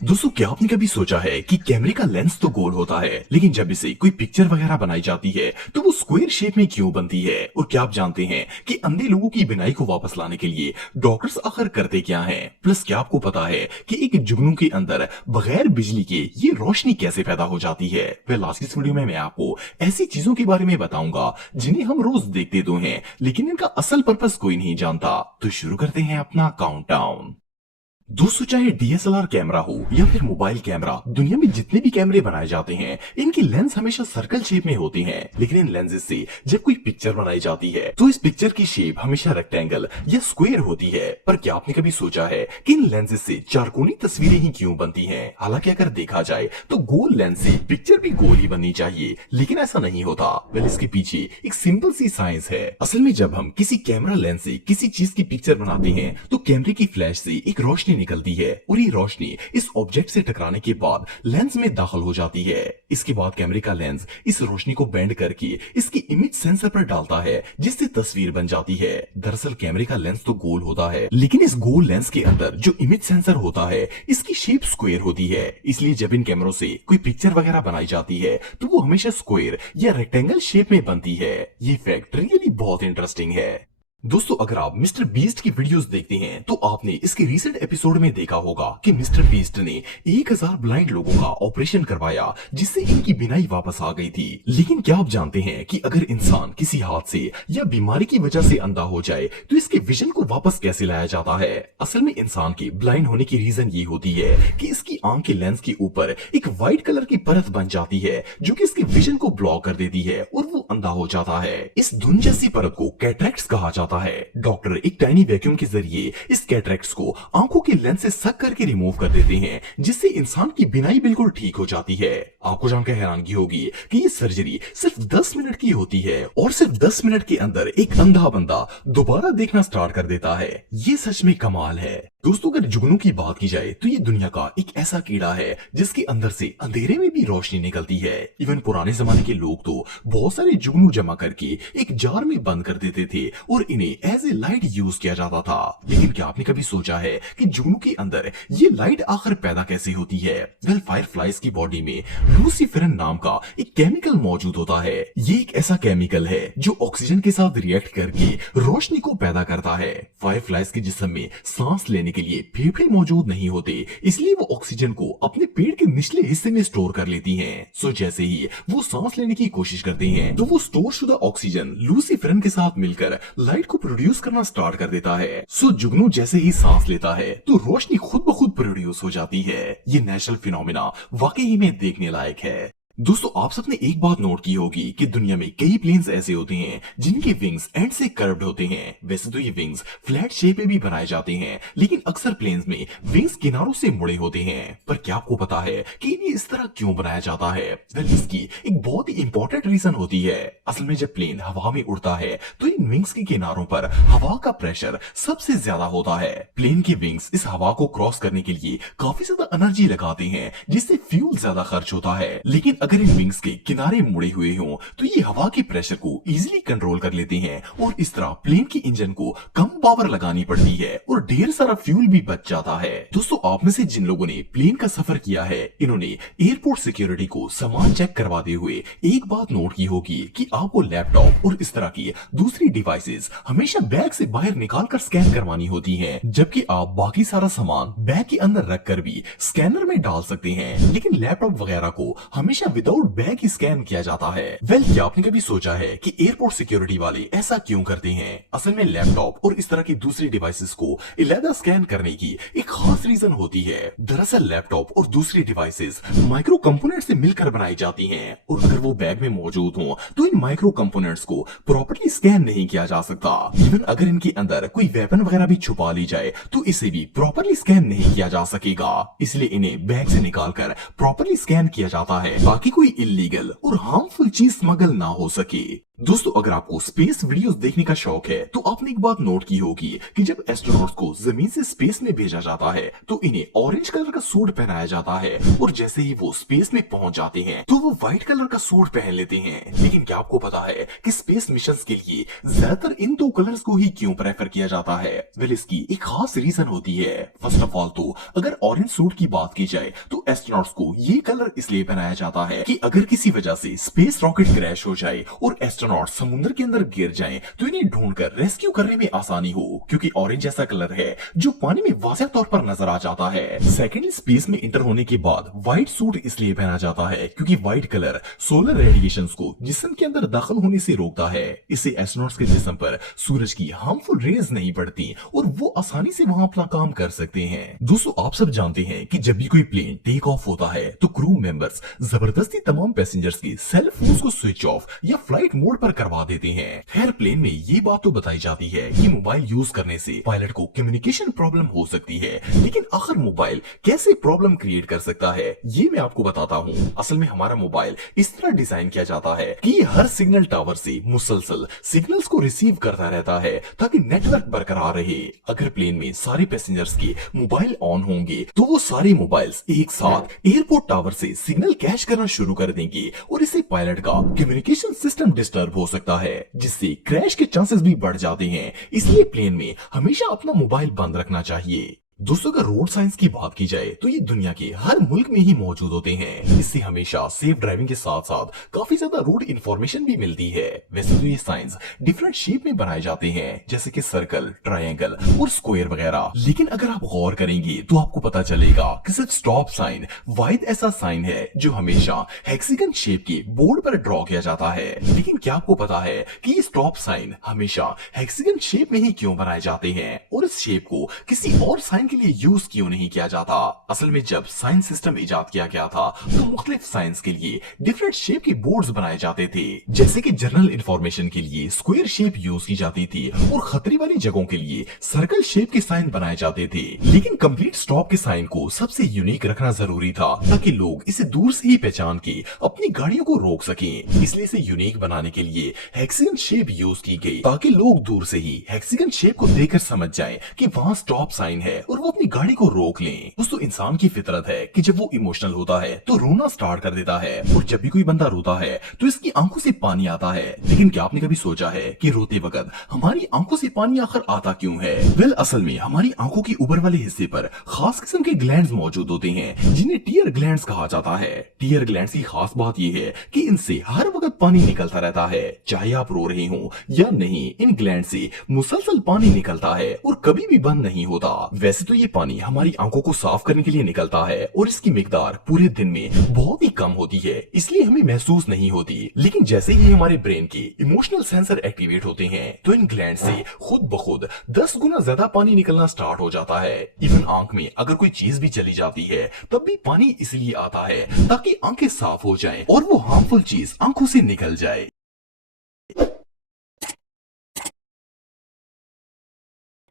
दोस्तों, क्या आपने कभी सोचा है कि कैमरे का लेंस तो गोल होता है, लेकिन जब इसे कोई पिक्चर वगैरह बनाई जाती है तो वो स्क्वायर शेप में क्यों बनती है? और क्या आप जानते हैं कि अंधे लोगों की बिनाई को वापस लाने के लिए डॉक्टर्स आखिर करते क्या हैं? प्लस क्या आपको पता है कि एक जुगनू के अंदर बगैर बिजली के ये रोशनी कैसे पैदा हो जाती है? वेल, आज की इस वीडियो में मैं आपको ऐसी चीजों के बारे में बताऊंगा जिन्हें हम रोज देखते तो हैं, लेकिन इनका असल पर्पस कोई नहीं जानता। तो शुरू करते हैं अपना काउंटडाउन। दोस्तों, चाहे डीएसएलआर कैमरा हो या फिर मोबाइल कैमरा, दुनिया में जितने भी कैमरे बनाए जाते हैं इनकी लेंस हमेशा सर्कल शेप में होती हैं। लेकिन इन लेंसेज से जब कोई पिक्चर बनाई जाती है तो इस पिक्चर की शेप हमेशा रेक्टेंगल या स्क्वायर होती है। पर क्या आपने कभी सोचा है कि इन लेंसेज से चारकोनी तस्वीरें ही क्यों बनती हैं? हालांकि अगर देखा जाए तो गोल लेंस से पिक्चर भी गोल ही बननी चाहिए, लेकिन ऐसा नहीं होता। वेल, इसके पीछे एक सिंपल सी साइंस है। असल में जब हम किसी कैमरा लेंस से किसी चीज की पिक्चर बनाते हैं तो कैमरे की फ्लैश से एक रोशनी निकलती है और ये रोशनी इस ऑब्जेक्ट से टकराने के बाद लेंस में दाखिल हो जाती है। इसके बाद कैमरे का लेंस इस रोशनी को बेंड करके इसकी इमेज सेंसर पर डालता है, जिससे तस्वीर बन जाती है। दरअसल कैमरे का लेंस तो गोल होता है, लेकिन इस गोल लेंस के अंदर जो इमेज सेंसर होता है इसकी शेप स्क्वायर होती है। इसलिए जब इन कैमरों से कोई पिक्चर वगैरह बनाई जाती है तो वो हमेशा स्क्वायर या रेक्टेंगल शेप में बनती है। ये फैक्ट रियली बहुत इंटरेस्टिंग है। दोस्तों, अगर आप मिस्टर बीस्ट की वीडियोस देखते हैं तो आपने इसके रीसेंट एपिसोड में देखा होगा कि मिस्टर बीस्ट ने 1000 ब्लाइंड लोगों का ऑपरेशन करवाया, जिससे इनकी बिनाई वापस आ गई थी। लेकिन क्या आप जानते हैं कि अगर इंसान किसी हादसे या बीमारी की वजह से अंधा हो जाए तो इसके विजन को वापस कैसे लाया जाता है? असल में इंसान के ब्लाइंड होने की रीजन ये होती है कि इसकी आंख के लेंस के ऊपर एक व्हाइट कलर की परत बन जाती है जो कि इसके विजन को ब्लॉक कर देती है और वो अंधा हो जाता है। इस धुंध जैसी परत को कैटरेक्ट्स कहा जाता है। डॉक्टर एक टाइनी वैक्यूम के जरिए इस कैटरेक्ट्स को आंखों के लेंस से सक करके रिमूव कर देते हैं, जिससे इंसान की बिनाई बिल्कुल ठीक हो जाती है। आपको जानकर हैरानगी होगी कि ये सर्जरी सिर्फ 10 मिनट की होती है और सिर्फ 10 मिनट के अंदर एक अंधा बंदा दोबारा देखना स्टार्ट कर देता है। ये सच में कमाल है। दोस्तों, अगर जुगनू की बात की जाए तो ये दुनिया का एक ऐसा कीड़ा है जिसके अंदर से अंधेरे में भी रोशनी निकलती है। इवन पुराने जमाने के लोग तो बहुत सारे जुगनू जमा करके एक जार में बंद कर देते थे और इन्हें एज ए लाइट यूज किया जाता था। लेकिन क्या आपने कभी सोचा है कि जुगनू के अंदर ये लाइट आखिर पैदा कैसे होती है? वेल, फायरफ्लाइज की बॉडी में लूसीफेरन नाम का एक केमिकल मौजूद होता है। ये एक ऐसा केमिकल है जो ऑक्सीजन के साथ रिएक्ट करके रोशनी को पैदा करता है। फायरफ्लाइज के जिस्म में सांस लेने के लिए फेफड़े मौजूद नहीं होते, इसलिए वो ऑक्सीजन को अपने पेट के निचले हिस्से में स्टोर कर लेती हैं। सो जैसे ही वो सांस लेने की कोशिश करते हैं तो वो स्टोर शुदा ऑक्सीजन लूसीफेरन के साथ मिलकर लाइट को प्रोड्यूस करना स्टार्ट कर देता है। सो जुगनू जैसे ही सांस लेता है तो रोशनी खुद ब खुद प्रोड्यूस हो जाती है। ये नेचुरल फिनोमिना वाकई में देखने लायक है। दोस्तों, आप सबने एक बात नोट की होगी कि दुनिया में कई प्लेन्स ऐसे होते हैं जिनके विंग्स एंड से कर्व्ड होते हैं। वैसे तो ये विंग्स फ्लैट शेप में भी बनाए जाते हैं, लेकिन अक्सर प्लेन्स में विंग्स किनारों से मुड़े होते हैं। पर क्या आपको पता है कि इन्हें इस तरह क्यों बनाया जाता है? वेल, इसकी एक बहुत ही इंपॉर्टेंट रीजन होती है। असल में जब प्लेन हवा में उड़ता है तो इन विंग्स के किनारों पर हवा का प्रेशर सबसे ज्यादा होता है। प्लेन के विंग्स इस हवा को क्रॉस करने के लिए काफी ज्यादा एनर्जी लगाते हैं, जिससे फ्यूल ज्यादा खर्च होता है। लेकिन अगर इन विंग्स के किनारे मुड़े हुए हों तो ये हवा के प्रेशर को इजीली कंट्रोल कर लेते हैं और इस तरह प्लेन के इंजन को कम पावर लगानी पड़ती है और ढेर सारा फ्यूल भी बच जाता है। दोस्तों, आप में से जिन लोगों ने प्लेन का सफर किया है, इन्होंने एयरपोर्ट सिक्योरिटी को सामान चेक करवाते हुए एक बात नोट की होगी कि आपको लैपटॉप और इस तरह की दूसरी डिवाइसेस हमेशा बैग से बाहर निकाल कर स्कैन करवानी होती है, जबकि आप बाकी सारा सामान बैग के अंदर रखकर भी स्कैनर में डाल सकते हैं। लेकिन लैपटॉप वगैरह को हमेशा विदाउट बैग ही स्कैन किया जाता है। वेल, क्या आपने कभी सोचा है कि एयरपोर्ट सिक्योरिटी वाले ऐसा क्यों करते हैं? असल में लैपटॉप और इस तरह की दूसरी डिवाइसेस को अलग स्कैन करने की एक खास रीजन होती है। दरअसल लैपटॉप और दूसरी डिवाइसेस माइक्रो कंपोनेंट से मिलकर बनाई जाती हैं और अगर वो बैग में मौजूद हो तो इन माइक्रो कंपोनेंट्स को प्रॉपर्ली स्कैन नहीं किया जा सकता। इवन अगर इनके अंदर कोई वेपन वगैरह भी छुपा ली जाए तो इसे भी प्रॉपर्ली स्कैन नहीं किया जा सकेगा। इसलिए इन्हें बैग से निकालकर प्रॉपर्ली स्कैन किया जाता है ताकि कोई इलीगल और हार्मफुल चीज स्मगल ना हो सके। दोस्तों अगर आपको स्पेस वीडियोस देखने का शौक है तो आपने एक बात नोट की होगी कि जब एस्ट्रोनॉट्स को जमीन से स्पेस में भेजा जाता है तो इन्हें ऑरेंज कलर का सूट पहनाया जाता है और जैसे ही वो स्पेस में पहुंच जाते हैं तो वो व्हाइट कलर का सूट पहन लेते हैं। लेकिन क्या आपको पता है कि स्पेस मिशन के लिए ज्यादातर इन दो कलर्स को ही क्यों प्रेफर किया जाता है? वेल इसकी एक खास रीजन होती है। फर्स्ट ऑफ ऑल तो अगर ऑरेंज सूट की बात की जाए तो एस्ट्रोनॉट्स को ये कलर इसलिए पहनाया जाता है कि अगर किसी वजह से स्पेस रॉकेट क्रैश हो जाए और एस्ट्रोनॉट समुद्र के अंदर गिर जाएं तो इन्हें ढूंढकर रेस्क्यू करने में आसानी हो, क्योंकि ऑरेंज ऐसा कलर है जो पानी में वाज़ेह तौर पर नजर आ जाता है। सेकेंडली स्पेस में इंटर होने के बाद व्हाइट सूट इसलिए पहना जाता है क्योंकि व्हाइट कलर सोलर रेडिएशंस को जिस्म के अंदर दाखिल होने से रोकता है। इससे एस्ट्रोनॉट्स के जिस्म पर सूरज की हार्मफुल रेज नहीं पड़ती और वो आसानी से वहां अपना काम कर सकते हैं। दोस्तों आप सब जानते हैं कि जब भी कोई प्लेन टेक ऑफ होता है तो क्रू मेंबर्स जबरदस्ती तमाम पैसेंजर्स की सेल फोन्स को स्विच ऑफ या फ्लाइट मोड पर करवा देते हैं। खैर प्लेन में ये बात तो बताई जाती है कि मोबाइल यूज करने से पायलट को कम्युनिकेशन प्रॉब्लम हो सकती है, लेकिन आखिर मोबाइल कैसे प्रॉब्लम क्रिएट कर सकता है ये मैं आपको बताता हूँ। असल में हमारा मोबाइल इस तरह डिजाइन किया जाता है कि ये हर सिग्नल टावर से मुसलसल सिग्नल्स को रिसीव करता रहता है ताकि नेटवर्क बरकरार रहे। अगर प्लेन में सारे पैसेंजर्स के मोबाइल ऑन होंगे तो वो सारे मोबाइल्स एक साथ एयरपोर्ट टावर से सिग्नल कैच करना शुरू कर देंगे और इससे पायलट का कम्युनिकेशन सिस्टम डिस्टर्ब हो सकता है, जिससे क्रैश के चांसेस भी बढ़ जाते हैं। इसलिए प्लेन में हमेशा अपना मोबाइल बंद रखना चाहिए। दोस्तों अगर रोड साइंस की बात की जाए तो ये दुनिया के हर मुल्क में ही मौजूद होते हैं। इससे हमेशा सेफ ड्राइविंग के साथ साथ काफी ज्यादा रोड इंफॉर्मेशन भी मिलती है। वैसे तो ये साइंस डिफरेंट शेप में बनाए जाते हैं जैसे कि सर्कल, ट्रायंगल और स्क्वायर वगैरह, लेकिन अगर आप गौर करेंगे तो आपको पता चलेगा कि सिर्फ स्टॉप साइन वाहिद ऐसा साइन है जो हमेशा हेक्सागन शेप के बोर्ड पर ड्रॉ किया जाता है। लेकिन क्या आपको पता है कि ये स्टॉप साइन हमेशा हेक्सागन शेप में ही क्यों बनाए जाते हैं और इस शेप को किसी और साइन के लिए यूज क्यों नहीं किया जाता? असल में जब साइंस सिस्टम इजाद किया गया था तो मुख्तलिफ साइंस के लिए डिफरेंट शेप के बोर्ड्स बनाए जाते थे, जैसे कि जनरल इंफॉर्मेशन के लिए स्क्वायर शेप यूज की जाती थी और खतरे वाली जगहों के लिए सर्कल शेप के साइन बनाए जाते थे। लेकिन कंप्लीट स्टॉप के साइन को सबसे यूनिक रखना जरूरी था ताकि लोग इसे दूर से ही पहचान के अपनी गाड़ियों को रोक सकें। इसलिए इसे यूनिक बनाने के लिए हेक्सागन शेप यूज की गई ताकि लोग दूर से ही हेक्सागन शेप को देखकर समझ जाएं कि वहां स्टॉप साइन है और वो अपनी गाड़ी को रोक लें। दोस्तों इंसान की फितरत है कि जब वो इमोशनल होता है तो रोना स्टार्ट कर देता है और जब भी कोई बंदा रोता है तो इसकी आंखों से पानी आता है। लेकिन क्या आपने कभी सोचा है कि रोते वक्त हमारी आंखों से पानी आखिर आता क्यों है? वेल असल में हमारी आंखों के ऊपर वाले हिस्से पर खास किस्म के ग्लैंड्स मौजूद होते हैं जिन्हें टीयर ग्लैंड्स कहा जाता है। टीयर ग्लैंड्स की खास बात यह है कि इनसे हर वक्त पानी निकलता रहता है, चाहे आप रो रहे हो या नहीं। इन ग्लैंड से मुसलसल पानी निकलता है और कभी भी बंद नहीं होता। वैसे तो ये पानी हमारी आंखों को साफ करने के लिए निकलता है और इसकी मिकदार पूरे दिन में बहुत ही कम होती है, इसलिए हमें महसूस नहीं होती। लेकिन जैसे ही हमारे ब्रेन के इमोशनल सेंसर एक्टिवेट होते हैं तो इन ग्लैंड से खुद ब खुद 10 गुना ज्यादा पानी निकलना स्टार्ट हो जाता है। इवन आंख में अगर कोई चीज भी चली जाती है तब भी पानी इसलिए आता है ताकि आंखें साफ हो जाएं और वो हार्मफुल चीज आंखों से निकल जाए।